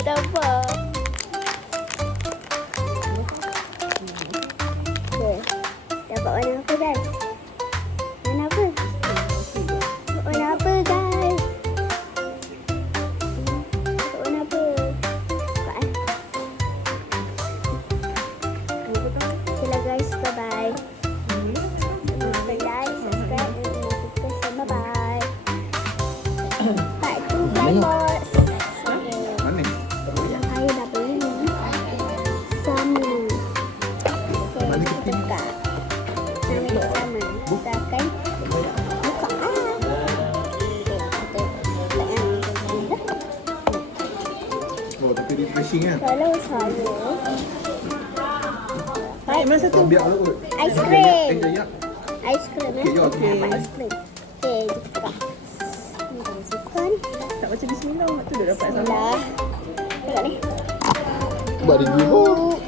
Tak dapat. Okay. Dapat warna apa guys? Warna apa? Warna apa guys? Dapat warna apa? Buka Okay lah guys, bye-bye. Like, subscribe, and notification. Bye-bye. Part 2 kan bos? Mana? Saya dah beli sama. Okay, kita buka. Nama dia sama. Kita akan buka. Okay, kita buka yang ini dah. Oh, tapi refreshing kan? Kalau saya Baik, masa tu. Biar lu. Ais krim. Jaya. Ais krim Okey, jom. Dapat ais krim. Okay, kita buka. Ni saya suka ni. Tak baca bismillah, mak tu dah dapat sama. Bismillah. Tengok ni. Buat dia gila.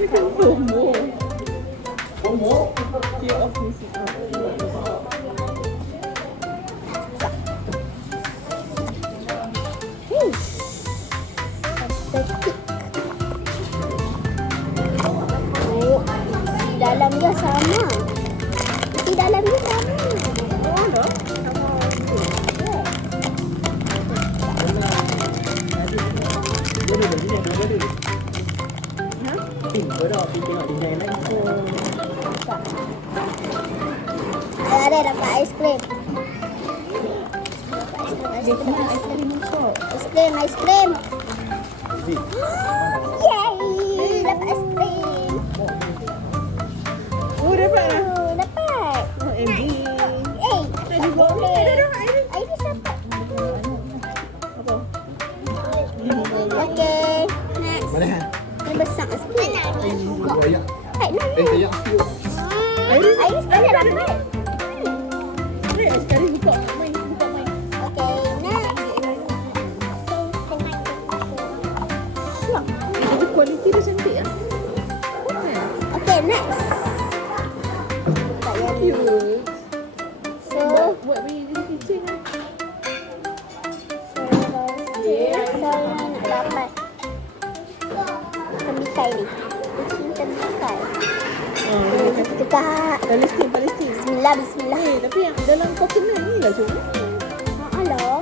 Ni kan FOMO. Fear of missing out. Estetik. Oh, isi dalam dia sama. Isi dalam dia sama. Oh, dah. Sama. Ada dapat ais krim. Dia kena ais krim masuk. Ais krim, ais krim. Yay! Dapat ais krim. Oh, dapat lah. Oh, dapat. Oh, MD. Eh, tak boleh. Dah dapat ini. Iris dapat. Apa? Okey, next. Mana ha? Yang besar sikit. Buka. Jaya. Hai, no. Jaya. Iris kan dah dapat. Ni ais krim buka. Main, buka main. Okey, next. Tapi kualiti dia cantik lah. Okey, next. Tak yang ni. Cute. So, Buat beli di kitchen lah. saya nak dapat tembikai ni. Kucing tembikai. Kita tegak. Palestin. Bismillah, bismillah. Tapi yang dalam coconut ni lah cuma. Alah.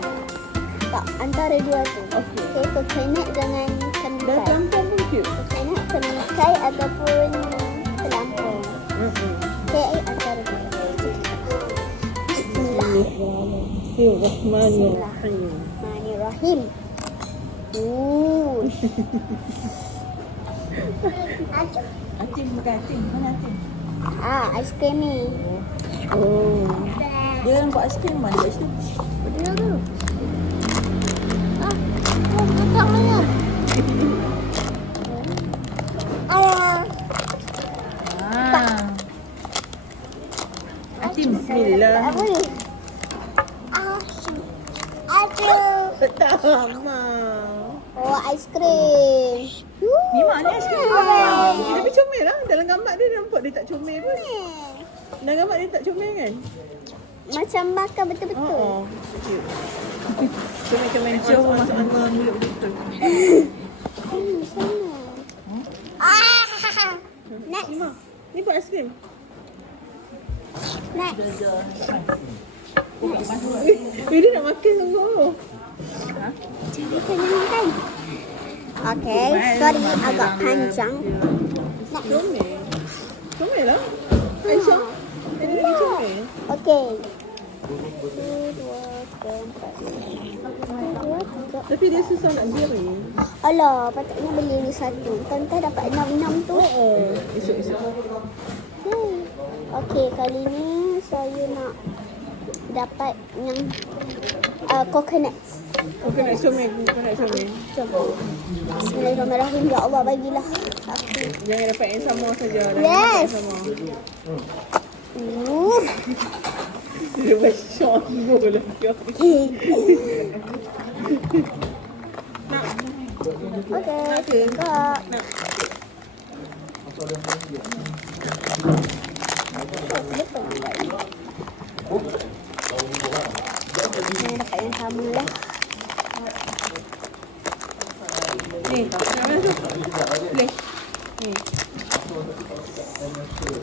Tak, antara dua tu. Okey. Okay, coconut dengan Dah tembikai. pelampung pun cute. Coconut, tembikai ataupun pelampung. Okay, antara dua. Bismillah. Bismillahirrahmanirrahim. Bismillahirrahmanirrahim. Atim makan atim. Mana atim? Ais krim ni. Oh. Dia nampak ais krim mana kat situ? Betul ke? Belakang ni. Atim bismillah. Apa ni? Aduh. Pertama. Oh, ais krim. Ni mana ais krim? Tapi comel lah. Dalam gambar dia nampak dia tak comel pun. Dalam gambar dia tak comel kan? Macam makan betul-betul. Oh. Cute. Comel-comel jauh masuk dalam mulut betul. Sama. Next. Ni buat ais krim. Next. Dia nak makan sungguh. Jangan makan. Okay, sorry agak panjang. Next. Comel. Comel lah. Aisyah. Dia lagi comel. Okay. 1, 2, 3, 4. Tapi dia susah nak beri. Alah, patutnya beli ni satu. Kan dapat 6 tu. Oh. Esok-esok. Okay, kali ni saya nak dapat yang coconut. Coconut comel. Coconut comel. Coba. Bismillahirrahmanirrahim. Ya Allah, bagilah aku. Jangan dapat yang sama saja. Jangan Yes. dapat yang sama. Uh. Dia buat syok lah. Okay, buka. Dapat yang sama lah. Ni, nak mana tu? Boleh. Ni.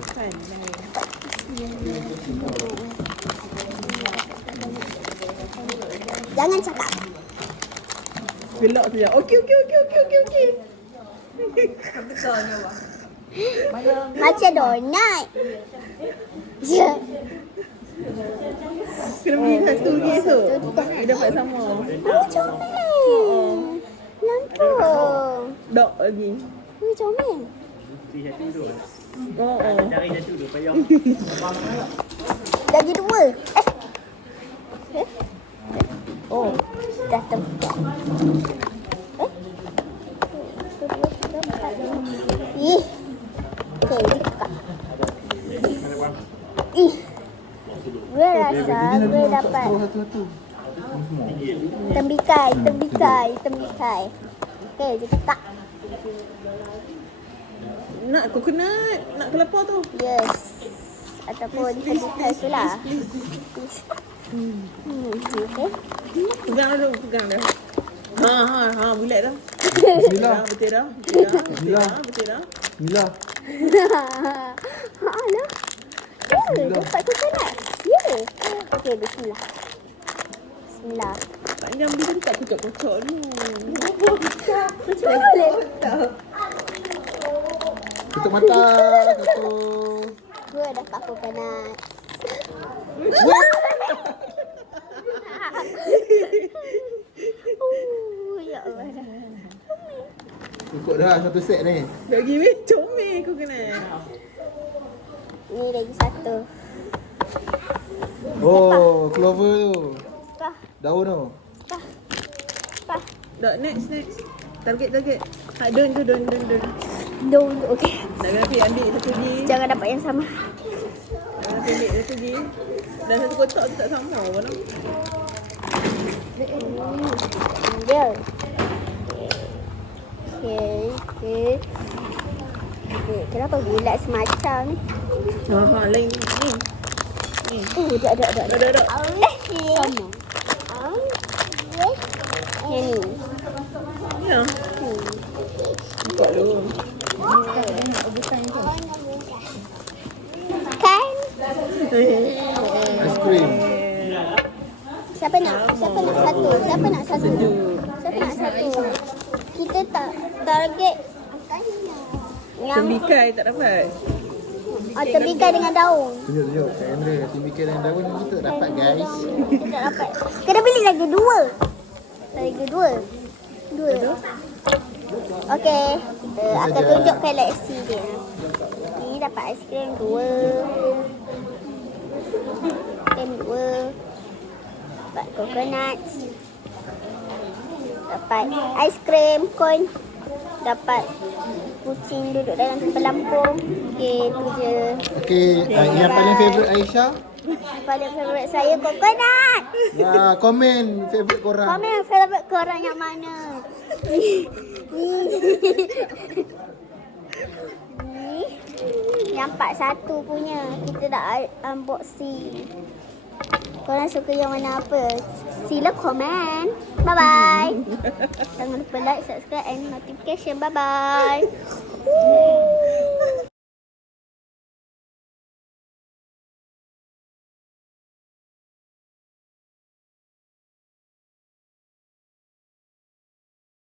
Kan, Jangan cakap. gelak saja. Okey. Macam donat. Ya. Kena pergi satu lagi esok. Dia dapat sama. Oh, comel. Lampung. Dok lagi. Oh, comel. Oh. Lagi dua. Oh. Dah tempat. Ih. Okey, buka. Ih. Gue rasa gue dapat Satu-satu. tembikai. Okey, kita buka. Nak coconut, nak kelapa tu. Yes. Ataupun tembikai tu lah. Okey. Pegang dulu, pegang dah. Ha, bulat dah. Bismillah. Betul dah. Bismillah. Betul dah. Bismillah. Lah. Ya, dapat coconut. Ya. Okey, bismillah. Bismillah. Tak jangan beli tu tak kocok-kocok dulu. Boleh. Tutup mata. Tutup. Gue dapat coconut. Ya Allah. Cukup dah satu set ni. Bagi ni comel coconut. Ni lagi satu. Oh, clover tu. Pah, Daun tu. pah. Dah, next. Target. Ha, don. Daun tu okey. Dah nanti ambil satu lagi. Jangan dapat yang sama. Dah nanti ambil satu lagi. Dan satu kotak tu tak sama pun. Dia. Okey. Kenapa bulat semacam ni? Ha, lain ni. Ni. Dah. Dah. Allah sih. Sama. Yang ni. Ya. Buka dulu. Kan? Ice cream. Siapa nak satu? Kita tak target yang Tembikai tak dapat. tembikai dengan daun. Tunjuk kat kamera. Timbikai dan daun ni kita tak dapat guys. Kita tak dapat. Kena beli lagi dua. Dua. Okey, kita akan tunjuk koleksi dia. Ni dapat aiskrim dua. Dapat coconut. Dapat aiskrim kon. Dapat kucing duduk dalam pelampung. Okey, tu je. Okey, yang paling favourite Aisyah. Paling favourite saya coconut. Ya, komen favourite korang. Komen favourite korang yang mana? Ni yang part satu punya. Kita dah unboxing. Korang suka yang mana apa? Sila komen. Bye-bye. Jangan lupa like, subscribe and notification. Bye-bye.